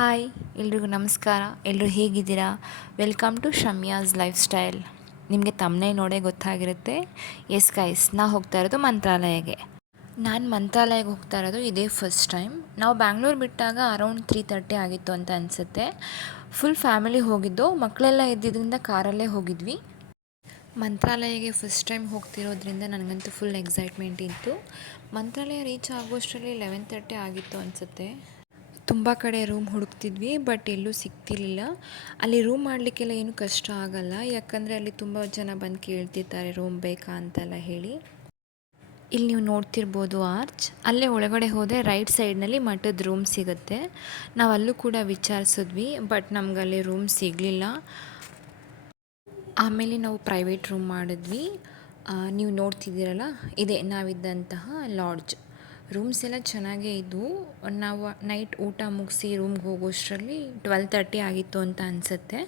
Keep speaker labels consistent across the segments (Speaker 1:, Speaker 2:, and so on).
Speaker 1: Hi, ಎಲ್ರಿಗೂ ನಮಸ್ಕಾರ. ಎಲ್ಲರೂ ಹೇಗಿದ್ದೀರಾ? ವೆಲ್ಕಮ್ ಟು ಶಮ್ಯಾಸ್ ಲೈಫ್ ಸ್ಟೈಲ್ ನಿಮಗೆ ತಮ್ಮನೇ ನೋಡೇ ಗೊತ್ತಾಗಿರುತ್ತೆ. ಎಸ್ ಗೈಸ್ ನಾ ಹೋಗ್ತಾ ಇರೋದು ಮಂತ್ರಾಲಯಗೆ. ನಾನು ಮಂತ್ರಾಲಯಕ್ಕೆ ಹೋಗ್ತಾ ಇರೋದು ಇದೇ ಫಸ್ಟ್ ಟೈಮ್ ನಾವು ಬ್ಯಾಂಗ್ಳೂರು ಬಿಟ್ಟಾಗ ಅರೌಂಡ್ ತ್ರೀ ತರ್ಟಿ ಆಗಿತ್ತು ಅಂತ ಅನಿಸುತ್ತೆ. ಫುಲ್ ಫ್ಯಾಮಿಲಿ ಹೋಗಿದ್ದು ಮಕ್ಕಳೆಲ್ಲ ಇದ್ದಿದ್ದರಿಂದ ಕಾರಲ್ಲೇ ಹೋಗಿದ್ವಿ. ಮಂತ್ರಾಲಯಗೆ ಫಸ್ಟ್ ಟೈಮ್ ಹೋಗ್ತಿರೋದ್ರಿಂದ ನನಗಂತೂ ಫುಲ್ ಎಕ್ಸೈಟ್ಮೆಂಟ್ ಇತ್ತು. ಮಂತ್ರಾಲಯ ರೀಚ್ ಆಗೋಷ್ಟರಲ್ಲಿ ಲೆವೆನ್ ತರ್ಟಿ ಆಗಿತ್ತು ಅನಿಸುತ್ತೆ. ತುಂಬ ಕಡೆ ರೂಮ್ ಹುಡುಕ್ತಿದ್ವಿ, ಬಟ್ ಎಲ್ಲೂ ಸಿಗ್ತಿರ್ಲಿಲ್ಲ. ಅಲ್ಲಿ ರೂಮ್ ಮಾಡಲಿಕ್ಕೆಲ್ಲ ಏನು ಕಷ್ಟ ಆಗಲ್ಲ. ಯಾಕಂದರೆ ಅಲ್ಲಿ ತುಂಬ ಜನ ಬಂದು ಕೇಳ್ತಿರ್ತಾರೆ, ರೂಮ್ ಬೇಕಾ? ಅಂತೆಲ್ಲ ಹೇಳಿ. ಇಲ್ಲಿ ನೀವು ನೋಡ್ತಿರ್ಬೋದು ಆರ್ಚ್. ಅಲ್ಲೇ ಒಳಗಡೆ ಹೋದರೆ ರೈಟ್ ಸೈಡ್ನಲ್ಲಿ ಮಠದ ರೂಮ್ ಸಿಗುತ್ತೆ. ನಾವು ಅಲ್ಲೂ ಕೂಡ ವಿಚಾರಿಸಿದ್ವಿ, ಬಟ್ ನಮ್ಗೆ ಅಲ್ಲಿ ರೂಮ್ ಸಿಗಲಿಲ್ಲ. ಆಮೇಲೆ ನಾವು ಪ್ರೈವೇಟ್ ರೂಮ್ ಮಾಡಿದ್ವಿ. ನೀವು ನೋಡ್ತಿದ್ದೀರಲ್ಲ, ಇದೇ ನಾವಿದ್ದಂತಹ ಲಾಡ್ಜ್. ರೂಮ್ಸ್ ಎಲ್ಲ ಚೆನ್ನಾಗೇ ಇದ್ದವು ನಾವು ನೈಟ್ ಊಟ ಮುಗಿಸಿ ರೂಮ್ಗೆ ಹೋಗೋಷ್ಟರಲ್ಲಿ ಟ್ವೆಲ್ ತರ್ಟಿ ಆಗಿತ್ತು ಅಂತ ಅನಿಸುತ್ತೆ.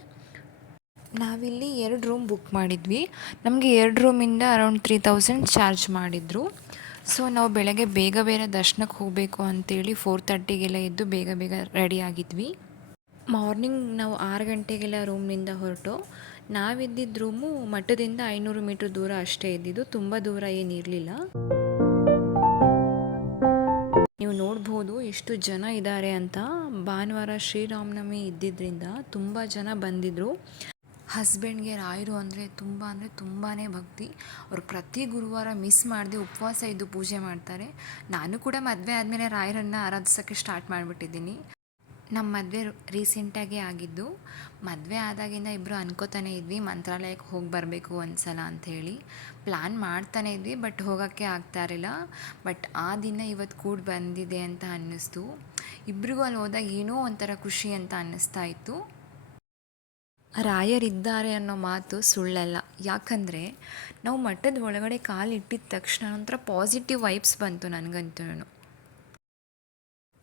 Speaker 1: ನಾವಿಲ್ಲಿ ಎರಡು ರೂಮ್ ಬುಕ್ ಮಾಡಿದ್ವಿ. ನಮಗೆ ಎರಡು ರೂಮಿಂದ ಅರೌಂಡ್ ತ್ರೀ ತೌಸಂಡ್ ಚಾರ್ಜ್ ಮಾಡಿದರು. ಸೊ ನಾವು ಬೆಳಗ್ಗೆ ಬೇಗ ಬೇರೆ ದರ್ಶನಕ್ಕೆ ಹೋಗಬೇಕು ಅಂತೇಳಿ ಫೋರ್ ತರ್ಟಿಗೆಲ್ಲ ಎದ್ದು ಬೇಗ ಬೇಗ ರೆಡಿ ಆಗಿದ್ವಿ. ಮಾರ್ನಿಂಗ್ ನಾವು ಆರು ಗಂಟೆಗೆಲ್ಲ ರೂಮ್ನಿಂದ ಹೊರಟು. ನಾವಿದ್ದಿದ್ದ ರೂಮು ಮಠದಿಂದ ಐನೂರು ಮೀಟ್ರ್ ದೂರ ಅಷ್ಟೇ ಇದ್ದಿದ್ದು. ತುಂಬ ದೂರ ಏನಿರಲಿಲ್ಲ. ನೀವು ನೋಡ್ಬೋದು ಎಷ್ಟು ಜನ ಇದ್ದಾರೆ ಅಂತ. ಭಾನುವಾರ ಶ್ರೀರಾಮನವಮಿ ಇದ್ದಿದ್ದರಿಂದ ತುಂಬ ಜನ ಬಂದಿದ್ದರು ಹಸ್ಬೆಂಡ್ಗೆ ರಾಯರು ಅಂದರೆ ತುಂಬ ಅಂದರೆ ತುಂಬಾ ಭಕ್ತಿ. ಅವರು ಪ್ರತಿ ಗುರುವಾರ ಮಿಸ್ ಮಾಡದೆ ಉಪವಾಸ ಇದ್ದು ಪೂಜೆ ಮಾಡ್ತಾರೆ. ನಾನು ಕೂಡ ಮದುವೆ ಆದಮೇಲೆ ರಾಯರನ್ನು ಆರಾಧಿಸೋಕ್ಕೆ ಸ್ಟಾರ್ಟ್ ಮಾಡಿಬಿಟ್ಟಿದ್ದೀನಿ. ನಮ್ಮ ಮದುವೆ ರೀಸೆಂಟಾಗೇ ಆಗಿದ್ದು, ಮದುವೆ ಆದಾಗಿಂದ ಇಬ್ಬರು ಅನ್ಕೋತಾನೆ ಇದ್ವಿ ಮಂತ್ರಾಲಯಕ್ಕೆ ಹೋಗಿ ಬರಬೇಕು ಒಂದು ಸಲ ಅಂಥೇಳಿ ಪ್ಲ್ಯಾನ್ ಮಾಡ್ತಾನೆ ಇದ್ವಿ, ಬಟ್ ಹೋಗೋಕ್ಕೆ ಆಗ್ತಾ ಇರಲಿಲ್ಲ. ಬಟ್ ಆ ದಿನ ಇವತ್ತು ಕೂಡ ಬಂದಿದೆ ಅಂತ ಅನ್ನಿಸ್ತು. ಇಬ್ರಿಗೂ ಅಲ್ಲಿ ಹೋದಾಗ ಏನೋ ಒಂಥರ ಖುಷಿ ಅಂತ ಅನ್ನಿಸ್ತಾ ಇತ್ತು. ರಾಯರಿದ್ದಾರೆ ಅನ್ನೋ ಮಾತು ಸುಳ್ಳಲ್ಲ. ಯಾಕಂದರೆ, ನಾವು ಮಠದ ಒಳಗಡೆ ಕಾಲಿಟ್ಟಿದ ತಕ್ಷಣ ಒಂಥರ ಪಾಸಿಟಿವ್ ವೈಬ್ಸ್ ಬಂತು ನನಗಂತೂ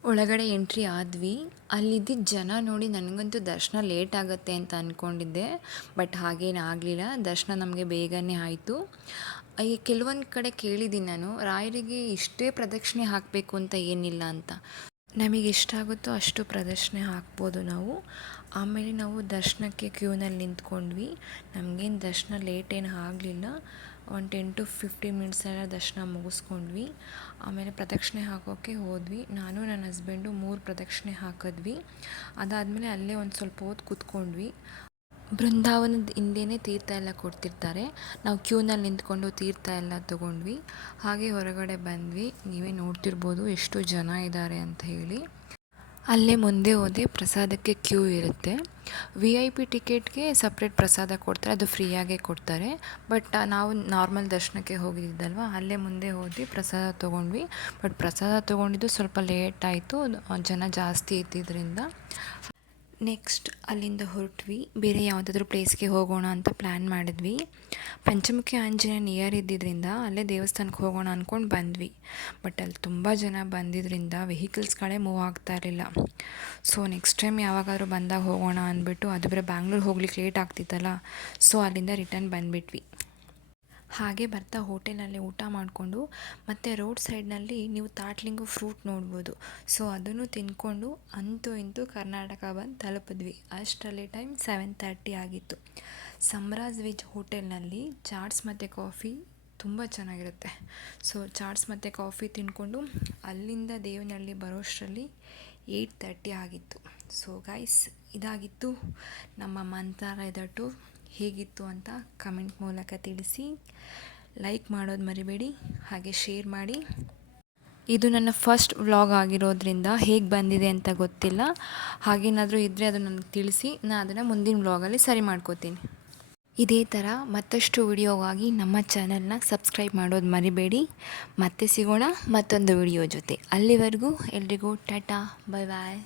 Speaker 1: ಒಳಗಡೆ ಎಂಟ್ರಿ ಆದ್ವಿ. ಅಲ್ಲಿದ್ದಿದ್ದ ಜನ ನೋಡಿ ನನಗಂತೂ ದರ್ಶನ ಲೇಟ್ ಆಗುತ್ತೆ ಅಂತ ಅಂದ್ಕೊಂಡಿದ್ದೆ ಬಟ್ ಹಾಗೇನು ಆಗಲಿಲ್ಲ. ದರ್ಶನ ನಮಗೆ ಬೇಗನೆ ಆಯಿತು. ಈ ಕೆಲವೊಂದು ಕಡೆ ಕೇಳಿದ್ದೀನಿ ನಾನು. ರಾಯರಿಗೆ ಇಷ್ಟೇ ಪ್ರದಕ್ಷಿಣೆ ಹಾಕಬೇಕು ಅಂತ ಏನಿಲ್ಲ ಅಂತ. ನಮಗೆ ಎಷ್ಟಾಗುತ್ತೋ ಅಷ್ಟು ಪ್ರದರ್ಶನೆ ಹಾಕ್ಬೋದು ನಾವು. ಆಮೇಲೆ ನಾವು ದರ್ಶನಕ್ಕೆ ಕ್ಯೂನಲ್ಲಿ ನಿಂತ್ಕೊಂಡ್ವಿ. ನಮಗೇನು ದರ್ಶನ ಲೇಟ್ ಏನು ಆಗಲಿಲ್ಲ. ಒಂದು ಟೆನ್ ಟು ಫಿಫ್ಟೀನ್ ಮಿನಿಟ್ಸೆಲ್ಲ ದರ್ಶನ ಮುಗಿಸ್ಕೊಂಡ್ವಿ. ಆಮೇಲೆ ಪ್ರದಕ್ಷಿಣೆ ಹಾಕೋಕ್ಕೆ ಹೋದ್ವಿ. ನಾನು, ನನ್ನ ಹಸ್ಬೆಂಡು ಮೂರು ಪ್ರದಕ್ಷಿಣೆ ಹಾಕಿದ್ವಿ. ಅದಾದಮೇಲೆ ಅಲ್ಲೇ ಒಂದು ಸ್ವಲ್ಪ ಹೊತ್ತು ಕೂತ್ಕೊಂಡ್ವಿ. ಬೃಂದಾವನದ ಹಿಂದೆಯೇ ತೀರ್ಥ ಎಲ್ಲ ಕೊಡ್ತಿರ್ತಾರೆ. ನಾವು ಕ್ಯೂನಲ್ಲಿ ನಿಂತ್ಕೊಂಡು ತೀರ್ಥ ಎಲ್ಲ ತೊಗೊಂಡ್ವಿ. ಹಾಗೆ ಹೊರಗಡೆ ಬಂದ್ವಿ. ನೀವೇ ನೋಡ್ತಿರ್ಬೋದು ಎಷ್ಟು ಜನ ಇದ್ದಾರೆ ಅಂತ ಹೇಳಿ. ಅಲ್ಲೇ ಮುಂದೆ ಹೋದೆ, ಪ್ರಸಾದಕ್ಕೆ ಕ್ಯೂ ಇರುತ್ತೆ. ವಿ ಐ ಪಿ ಟಿಕೆಟ್ಗೆ ಸಪ್ರೇಟ್ ಪ್ರಸಾದ ಕೊಡ್ತಾರೆ, ಅದು ಫ್ರೀಯಾಗೇ ಕೊಡ್ತಾರೆ. ಬಟ್ ನಾವು ನಾರ್ಮಲ್ ದರ್ಶನಕ್ಕೆ ಹೋಗಿದ್ದಲ್ವ ಅಲ್ಲೇ ಮುಂದೆ ಹೋದ್ವಿ ಪ್ರಸಾದ ತೊಗೊಂಡ್ವಿ. ಬಟ್ ಪ್ರಸಾದ ತೊಗೊಂಡಿದ್ದು ಸ್ವಲ್ಪ ಲೇಟ್ ಆಯಿತು, ಜನ ಜಾಸ್ತಿ ಇದ್ದಿದ್ದರಿಂದ ನೆಕ್ಸ್ಟ್ ಅಲ್ಲಿಂದ ಹೊರಟ್ವಿ. ಬೇರೆ ಯಾವುದಾದ್ರೂ ಪ್ಲೇಸ್ಗೆ ಹೋಗೋಣ ಅಂತ ಪ್ಲ್ಯಾನ್ ಮಾಡಿದ್ವಿ. ಪಂಚಮುಖಿ ಆಂಜನೇಯ ನಿಯರ್ ಇದ್ದಿದ್ದರಿಂದ ಅಲ್ಲೇ ದೇವಸ್ಥಾನಕ್ಕೆ ಹೋಗೋಣ ಅಂದ್ಕೊಂಡು ಬಂದ್ವಿ. ಬಟ್ ಅಲ್ಲಿ ತುಂಬ ಜನ ಬಂದಿದ್ದರಿಂದ ವೆಹಿಕಲ್ಸ್ಗಳೇ ಮೂವ್ ಆಗ್ತಾ ಇರಲಿಲ್ಲ. ಸೊ ನೆಕ್ಸ್ಟ್ ಟೈಮ್ ಯಾವಾಗಾದರೂ ಬಂದಾಗ ಹೋಗೋಣ ಅಂದ್ಬಿಟ್ಟು ಅದು ಬೇರೆ ಬ್ಯಾಂಗ್ಳೂರ್ ಹೋಗ್ಲಿಕ್ಕೆ ಲೇಟ್ ಆಗ್ತಿತ್ತಲ್ಲ. ಸೊ ಅಲ್ಲಿಂದ ರಿಟರ್ನ್ ಬಂದುಬಿಟ್ವಿ. ಹಾಗೆ ಬರ್ತಾ ಹೋಟೆಲಲ್ಲಿ ಊಟ ಮಾಡಿಕೊಂಡು ಮತ್ತು ರೋಡ್ ಸೈಡ್ನಲ್ಲಿ ನೀವು ತಾಟ್ಲಿಂಗು ಫ್ರೂಟ್ ನೋಡ್ಬೋದು. ಸೊ ಅದನ್ನು ತಿಂದ್ಕೊಂಡು ಅಂತೂ ಇಂತೂ ಕರ್ನಾಟಕ ಬಂದು ತಲುಪಿದ್ವಿ. ಅಷ್ಟರಲ್ಲಿ ಟೈಮ್ ಸೆವೆನ್ ತರ್ಟಿ ಆಗಿತ್ತು. ಸಮ್ರಾಜ್ ವಿಜ್ ಹೋಟೆಲ್ನಲ್ಲಿ ಚಾಟ್ಸ್ ಮತ್ತು ಕಾಫಿ ತುಂಬ ಚೆನ್ನಾಗಿರುತ್ತೆ. ಸೊ ಚಾಟ್ಸ್ ಮತ್ತು ಕಾಫಿ ತಿಂದ್ಕೊಂಡು ಅಲ್ಲಿಂದ ದೇವನಹಳ್ಳಿ ಬರೋಷ್ಟರಲ್ಲಿ ಏಯ್ಟ್ ತರ್ಟಿ ಆಗಿತ್ತು. ಸೊ ಗೈಸ್ ಇದಾಗಿತ್ತು ನಮ್ಮ ಮಂತ್ರಾಲಯದ ಟೂರ್. ಹೇಗಿತ್ತು ಅಂತ ಕಮೆಂಟ್ ಮೂಲಕ ತಿಳಿಸಿ. ಲೈಕ್ ಮಾಡೋದು ಮರಿಬೇಡಿ, ಹಾಗೆ ಶೇರ್ ಮಾಡಿ. ಇದು ನನ್ನ ಫಸ್ಟ್ ವ್ಲಾಗ್ ಆಗಿರೋದ್ರಿಂದ ಹೇಗೆ ಬಂದಿದೆ ಅಂತ ಗೊತ್ತಿಲ್ಲ. ಹಾಗೇನಾದರೂ ಇದ್ದರೆ ಅದು ನನಗೆ ತಿಳಿಸಿ ನಾನು ಅದನ್ನು ಮುಂದಿನ ವ್ಲಾಗಲ್ಲಿ ಸರಿ ಮಾಡ್ಕೋತೀನಿ. ಇದೇ ಥರ ಮತ್ತಷ್ಟು ವಿಡಿಯೋಗಾಗಿ ನಮ್ಮ ಚಾನಲ್ನ ಸಬ್ಸ್ಕ್ರೈಬ್ ಮಾಡೋದು ಮರಿಬೇಡಿ. ಮತ್ತೆ ಸಿಗೋಣ ಮತ್ತೊಂದು ವಿಡಿಯೋ ಜೊತೆ. ಅಲ್ಲಿವರೆಗೂ ಎಲ್ರಿಗೂ ಟಾಟಾ ಬಾಯ್ ಬಾಯ್